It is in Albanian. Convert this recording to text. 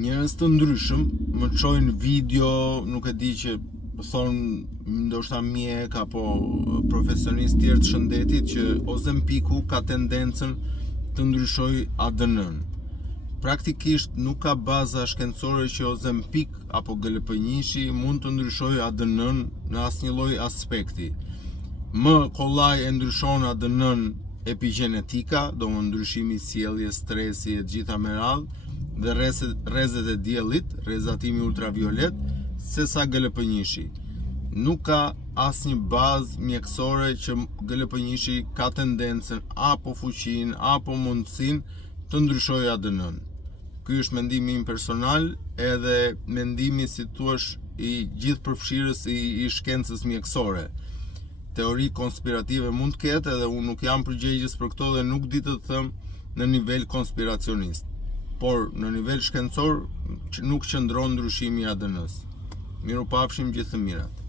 njerëz të ndryshëm më çojnë video, nuk e di që thonë ndoshta mjek apo profesionistë tjerë të shëndetit që Ozempiku ka tendencën të ndryshojë ADN-n. Praktikisht nuk ka baza shkencore që Ozempik apo GLP-1 mund të ndryshojë ADN-n në asnjë lloj aspekti. Më kollaj e ndryshon ADN-n epigenetika, do më ndryshimi i sjelljes, stresi e gjitha me radhë, dhe rrezet e diellit, rrezatimi ultraviolet, sesa GLP-1. Nuk ka asnjë bazë mjekësore që GLP-1 ka tendencën apo fuqinë apo mundësinë të ndryshojë ADN-n. Ky është mendimi im personal, edhe mendimi si thua i gjithë përfshirës i shkencës mjekësore. Teori konspirative mund të ketë, edhe unë nuk jam përgjegjës për këto dhe nuk di të them në nivel konspiracionist. Por në nivel shkencor nuk qëndron ndryshimi i ADN-s. Mirupafshim, gjithë të mirat.